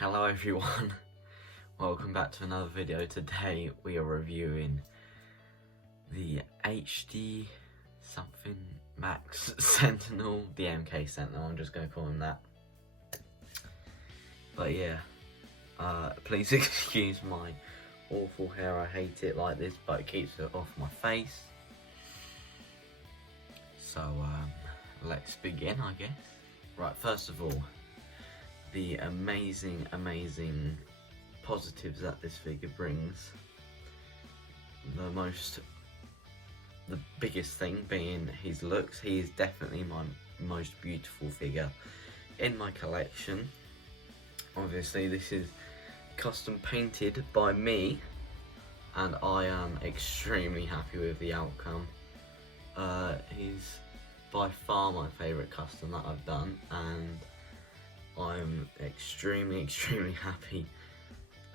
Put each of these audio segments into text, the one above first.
Hello everyone, welcome back to another video. Today we are reviewing the HD something Max Sentinel, DMK Sentinel, I'm just going to call him that. But yeah, please excuse my awful hair, I hate it like this, but it keeps it off my face. So let's begin, I guess. Right, first of all, the amazing positives that this figure brings. The biggest thing being his looks. He is definitely my most beautiful figure in my collection. Obviously this is custom painted by me and I am extremely happy with the outcome. He's by far my favourite custom that I've done, and I'm extremely happy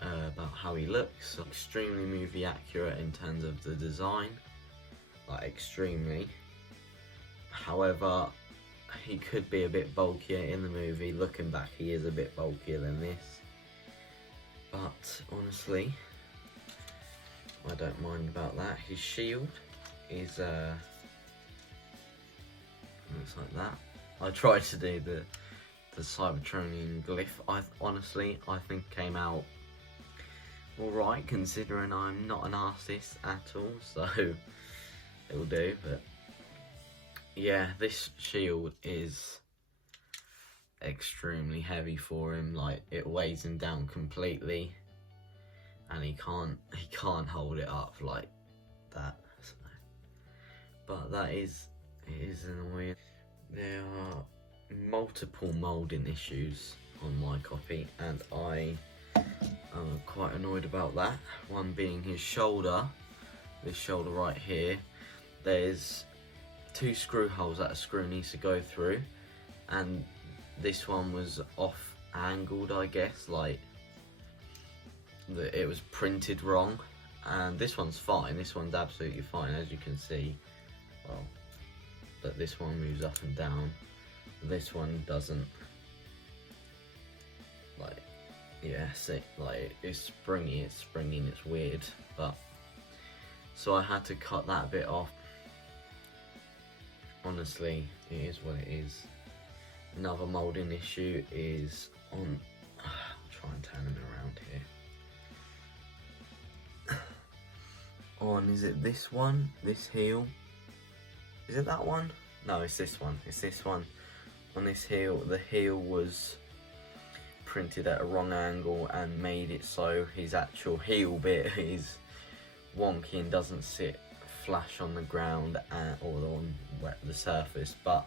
about how he looks. Extremely movie accurate in terms of the design, like extremely. However, he could be a bit bulkier in the movie. Looking back, he is a bit bulkier than this, but honestly I don't mind about that. His shield is looks like that. I tried to do the Cybertronian glyph. I think came out alright, considering I'm not an artist at all, so it'll do. But yeah, this shield is extremely heavy for him. Like, it weighs him down completely, and he can't hold it up like that. So, but it is annoying. There are multiple moulding issues on my copy, and I am quite annoyed about that. One being his shoulder, this shoulder right here. There's two screw holes that a screw needs to go through, and this one was off angled, I guess, like it was printed wrong. And this one's fine, this one's absolutely fine, as you can see. Well, but this one moves up and down, this one doesn't. Like, yeah, see, like it's springy, it's weird. But so I had to cut that bit off. Honestly, it is what it is. Another moulding issue is on, I'll try and turn him around here. On, is it this one, this heel? Is it that one? No, it's this one. It's this one. On this heel, the heel was printed at a wrong angle and made it so his actual heel bit is wonky and doesn't sit flush on the ground or on the surface. But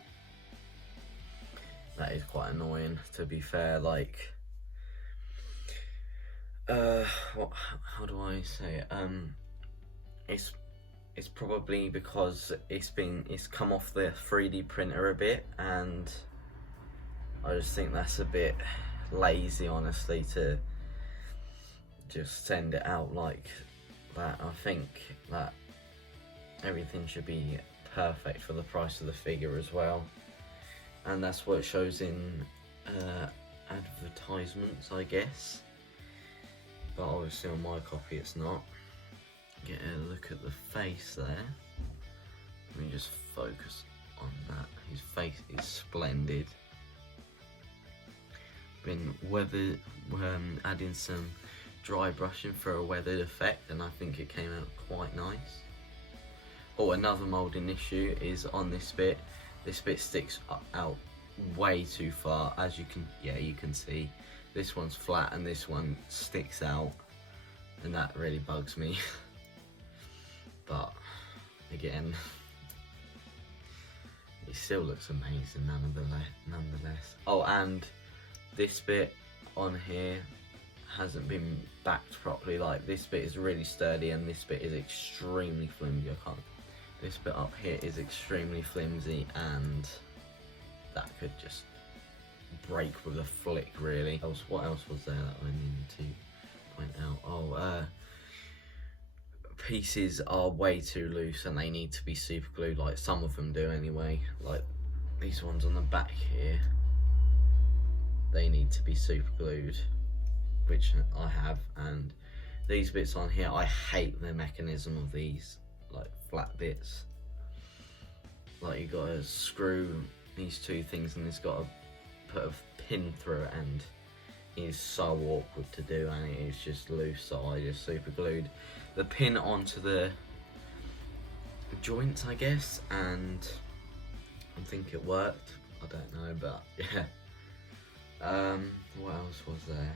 that is quite annoying, to be fair. Like, how do I say it? It's probably because it's come off the 3D printer a bit, and I just think that's a bit lazy, honestly, to just send it out like that. I think that everything should be perfect for the price of the figure as well, and that's what it shows in advertisements, I guess, but obviously on my copy it's not. Get a look at the face there. Let me just focus on that. His face is splendid. Been adding some dry brushing for a weathered effect, and I think it came out quite nice. Oh, another moulding issue is on this bit. This bit sticks out way too far, as you can see. This one's flat and this one sticks out, and that really bugs me. But again, it still looks amazing nonetheless. Oh, and this bit on here hasn't been backed properly. Like, this bit is really sturdy and this bit is extremely flimsy. This bit up here is extremely flimsy, and that could just break with a flick, really. What else was there that I needed to point out? Oh, pieces are way too loose and they need to be super glued, like some of them do anyway. Like these ones on the back here, they need to be super glued. which I have, and these bits on here, I hate the mechanism of these, like, flat bits. Like, you gotta screw these two things, and it's gotta put a pin through it, and it is so awkward to do, and it is just loose, so I just super glued the pin onto the joints, I guess, and I think it worked. I don't know, but yeah. What else was there?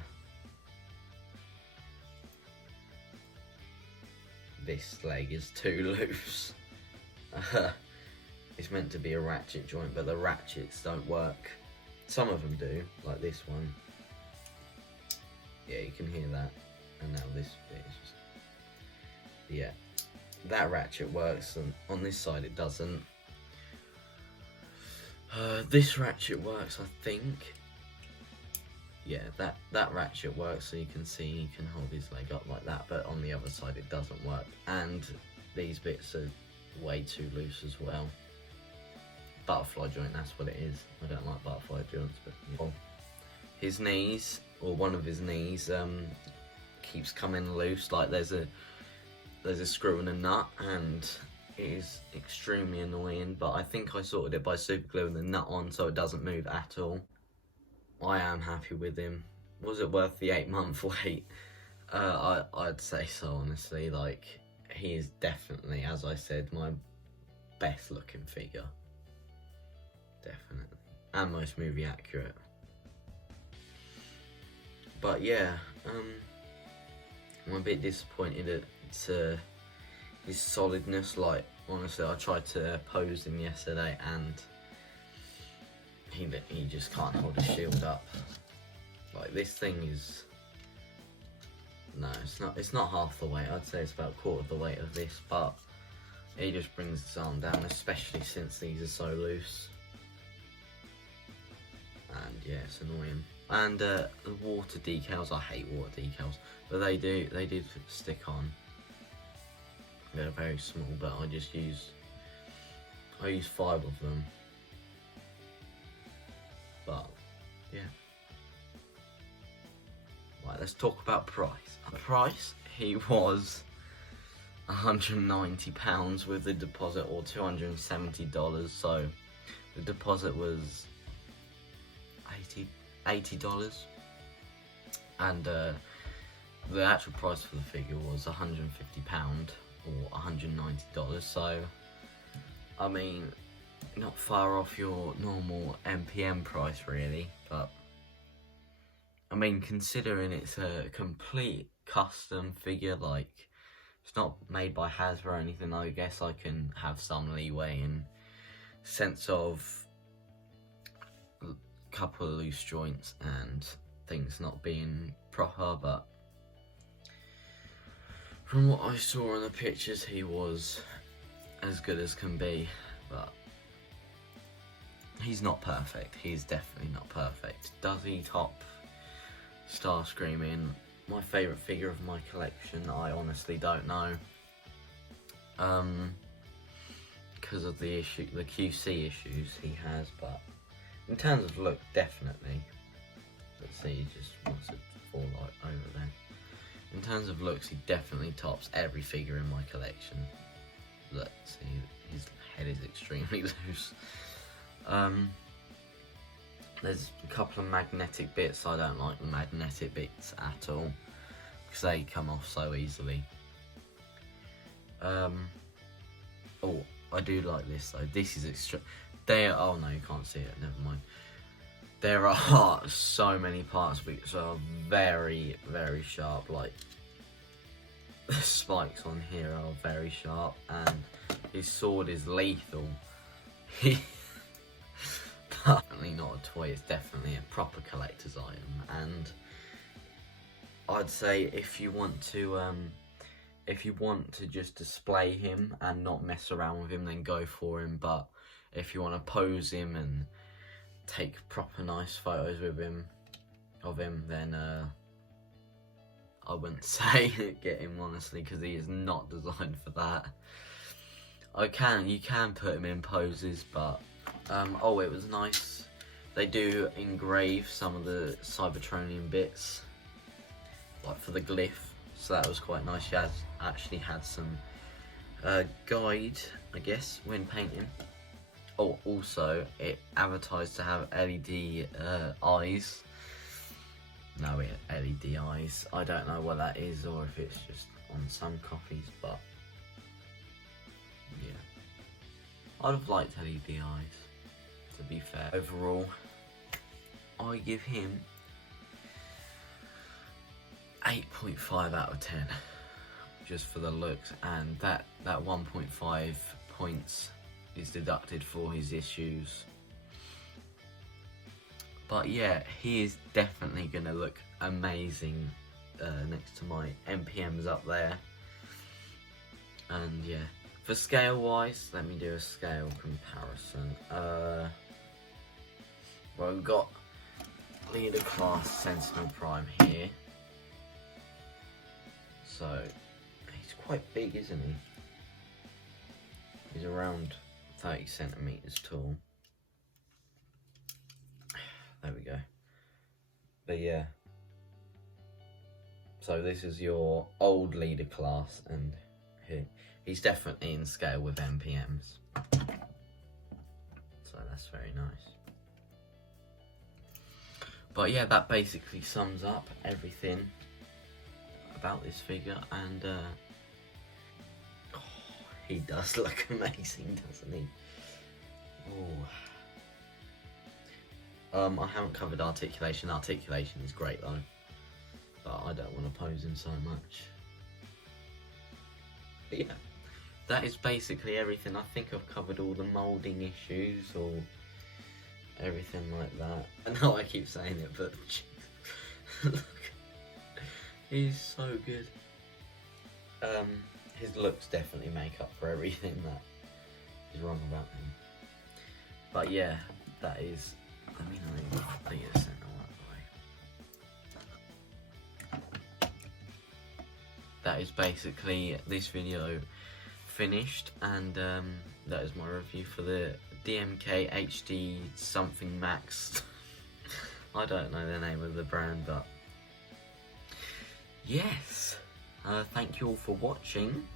This leg is too loose. It's meant to be a ratchet joint, but the ratchets don't work. Some of them do, like this one. Yeah, you can hear that. And now this bit is just... yeah. That ratchet works, and on this side it doesn't. This ratchet works, I think. Yeah, that ratchet works, so you can see he can hold his leg up like that, but on the other side it doesn't work. And these bits are way too loose as well. Butterfly joint, that's what it is. I don't like butterfly joints, but yeah. His knees, or one of his knees, keeps coming loose. Like there's a screw and a nut, and it is extremely annoying, but I think I sorted it by super gluing the nut on so it doesn't move at all. I am happy with him. Was it worth the 8-month wait? I'd say so, honestly. Like, he is definitely, as I said, my best looking figure. Definitely. And most movie accurate. But yeah, I'm a bit disappointed at his solidness. Like, honestly, I tried to pose him yesterday and he just can't hold his shield up. Like, this thing is... no, it's not half the weight. I'd say it's about a quarter of the weight of this, but he just brings his arm down, especially since these are so loose. And yeah, it's annoying. And the water decals, I hate water decals, but they did stick on. They're very small, but I use 5 of them. But yeah. Right, let's talk about price. Price, he was £190 with the deposit, or $270. So the deposit was $80, and the actual price for the figure was £150 or $190. So I mean, not far off your normal MPM price really, but I mean, considering it's a complete custom figure, like it's not made by Hasbro or anything, I guess I can have some leeway in sense of a couple of loose joints and things not being proper, but from what I saw in the pictures, he was as good as can be, but he's not perfect. He's definitely not perfect. Does he top Starscreaming, my favourite figure of my collection? I honestly don't know. Because of the QC issues he has, but in terms of look, definitely. Let's see, he just wants to fall like over there. In terms of looks, he definitely tops every figure in my collection. Look, see, his head is extremely loose. There's a couple of magnetic bits. I don't like the magnetic bits at all, because they come off so easily. Oh, I do like this though. This is oh no, you can't see it, never mind. There are so many parts which are very, very sharp. Like, the spikes on here are very sharp, and his sword is lethal. Definitely not a toy, it's definitely a proper collector's item. And I'd say if you want to just display him and not mess around with him, then go for him. But if you want to pose him and take proper nice photos with him, then I wouldn't say get him, honestly, because he is not designed for that. You can put him in poses, but oh, it was nice. They do engrave some of the Cybertronian bits like for the glyph, so that was quite nice. She has actually had some guide, I guess, when painting. Oh, also it advertised to have LED eyes. No, it LED eyes. I don't know what that is, or if it's just on some copies, but yeah, I'd have liked LED eyes, to be fair. Overall, I give him 8.5 out of 10, just for the looks, and that 1.5 points is deducted for his issues. But yeah, he is definitely going to look amazing next to my MPMs up there. And yeah, for scale wise, let me do a scale comparison. Well, we've got leader class Sentinel Prime here. So he's quite big, isn't he? He's around 30 centimeters tall. There we go. But yeah, so this is your old leader class, and he's definitely in scale with MPMs, so that's very nice. But yeah, that basically sums up everything about this figure, and he does look amazing, doesn't he? Oh. I haven't covered articulation. Articulation is great though, but I don't want to pose him so much. But yeah, that is basically everything. I think I've covered all the moulding issues or everything like that. I know I keep saying it, but look, he's so good. His looks definitely make up for everything that is wrong about him. But yeah, that is. Let me know if I get a Sentinel out of the way. That is basically this video finished, and that is my review for the DMK HD something Max. I don't know the name of the brand, but yes. Thank you all for watching.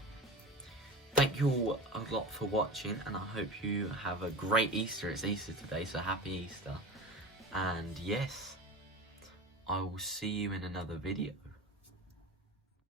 Thank you all a lot for watching, and I hope you have a great Easter. It's Easter today, so happy Easter. And yes, I will see you in another video.